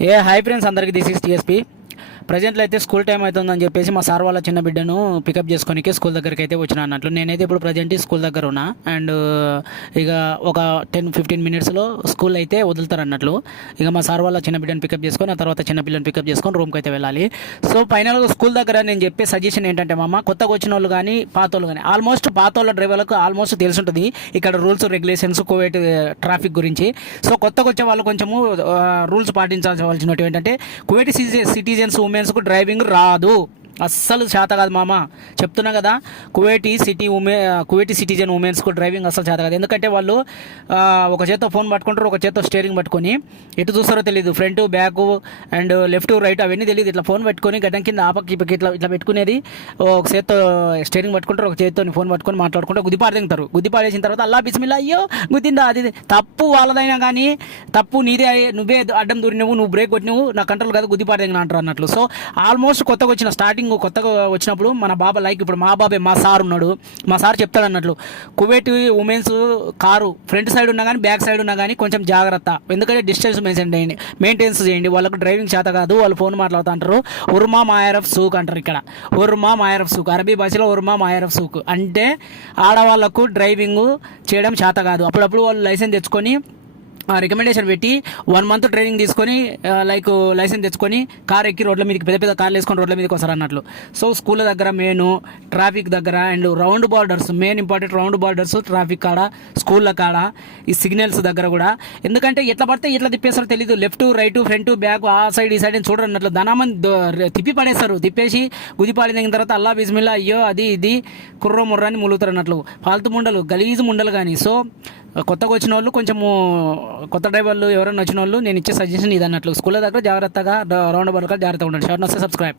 Hi friends అందరికీ this is tsp. ప్రజెంట్లో అయితే school time అవుతుందని చెప్పేసి మా సార్ వాళ్ళ చిన్న బిడ్డను పికప్ చేసుకోనికి స్కూల్ దగ్గరికి అయితే వచ్చిన అన్నట్లు. నేనైతే ఇప్పుడు ప్రజెంట్ స్కూల్ దగ్గర ఉన్నా అండ్ ఇక ఒక 10-15 మినిట్స్లో స్కూల్ అయితే వదులుతారు అన్నట్లు. ఇక మా సార్ వాళ్ళ చిన్న బిడ్డను పికప్ చేసుకొని ఆ తర్వాత చిన్న పిల్లని పికప్ చేసుకొని రూమ్కి అయితే వెళ్ళాలి. సో ఫైనల్గా స్కూల్ దగ్గర నేను చెప్పే సజెషన్ ఏంటంటే మామ, కొత్తగా వచ్చిన వాళ్ళు కానీ పాత వాళ్ళు కానీ ఆల్మోస్ట్ పాత వాళ్ళ డ్రైవర్లకు ఆల్మోస్ట్ తెలిసి ఉంటుంది ఇక్కడ రూల్స్ రెగ్యులేషన్స్ కోవిడ్ ట్రాఫిక్ గురించి. సో కొత్తగా వచ్చే వాళ్ళు కొంచెము రూల్స్ పాటించాల్సినవి ఏంటంటే కువైట్ సిటిజన్స్ ఉమెన్స్కు డ్రైవింగ్ రాదు, అస్సలు చేత కాదు మామ. చెప్తున్నా కదా, కువైటీ సిటిజన్ ఉమెన్స్కు డ్రైవింగ్ అస్సలు చేత కాదు. ఎందుకంటే వాళ్ళు ఒక చేత్తో ఫోన్ పట్టుకుంటారు, ఒక చేత్తో స్టీరింగ్ పట్టుకొని ఎటు చూస్తారో తెలియదు, front back and left right అవన్నీ తెలియదు. ఇట్లా ఫోన్ పట్టుకొని గడ్డం కింద ఆపకి ఇట్లా ఇట్లా పెట్టుకునేది, ఒక చేత్తో స్టీరింగ్ పట్టుకుంటారు, ఒక చేత్తో ఫోన్ పట్టుకొని మాట్లాడుకుంటూ గుద్దిపాడు తింటారు. గుద్దిపాడేసిన తర్వాత అల్లా బిస్మిల్లా అయ్యో గుద్దిందా, అది తప్పు వాళ్ళదైనా కానీ తప్పు నీదే, నువ్వే అడ్డం దూరినవు, నువ్వు బ్రేక్ కొట్టినవు, నా కంట్రోల్ కాదు, గుద్దిపాడు తింగ అంటారు అన్నట్లు. సో ఆల్మోస్ట్ కొత్తగా వచ్చిన కొత్తగా వచ్చినప్పుడు మన బాబా లైక్ ఇప్పుడు మా బాబే మా సార్ ఉన్నాడు, మా సార్ చెప్తాడు అన్నట్లు, Kuwait women's car front side ఉన్నా కానీ బ్యాక్ సైడ్ ఉన్నా కానీ కొంచెం జాగ్రత్త. ఎందుకంటే డిస్టెన్స్ మెయింటెన్స్ చేయండి. వాళ్ళకు డ్రైవింగ్ చేత కాదు, వాళ్ళు ఫోన్ మాట్లాడుతూ అంటారు. ఉర్మా మాయరఫ్ సూక్ అంటారు ఇక్కడ, ఉర్మా మాయరఫ్ సూక్ అరబీ భాషలో ఉర్మా మాయరఫ్ సూక్ అంటే ఆడవాళ్ళకు డ్రైవింగ్ చేయడం చేత కాదు. అప్పుడప్పుడు వాళ్ళు లైసెన్స్ తెచ్చుకొని రికమెండేషన్ పెట్టి 1 మంత్ ట్రైనింగ్ తీసుకొని లైసెన్స్ తెచ్చుకొని కార్ ఎక్కి రోడ్ల మీదకి పెద్ద పెద్ద కార్లు వేసుకొని రోడ్ల మీదకి వస్తారు అన్నట్లు. సో స్కూల్ దగ్గర మెయిన్ ట్రాఫిక్ దగ్గర and round borders main important, round borders traffic కాడ, స్కూళ్ళ కాడ, ఈ సిగ్నల్స్ దగ్గర కూడా. ఎందుకంటే ఎట్లా పడితే ఎట్లా తిప్పేస్తారో తెలీదు, లెఫ్ట్ రైట్ ఫ్రంట్ బ్యాక్ ఆ సైడ్ ఈ సైడ్ అని చూడరు అన్నట్లు. ధనామని తిప్పి పడేస్తారు. తిప్పేసి గుదిపాడి దిగిన తర్వాత అల్లా బిస్మిల్లా అయ్యో అది ఇది కుర్ర ముర్రాన్ని ములుగుతారు అన్నట్లు. ఫాల్తు ముండలు, గలీజు ముండలు. కానీ సో కొత్తగా వచ్చిన వాళ్ళు కొంచెము, కొత్త డ్రైవర్లు ఎవరైనా వచ్చిన వాళ్ళు నేను ఇచ్చే సజెషన్ ఇది అన్నట్లు, స్కూల్ దగ్గర జాగ్రత్తగా రౌండ్ బార్డర్ జాగ్రత్తగా ఉండండి. షార్ట్ నస్తే సబ్స్క్రైబ్.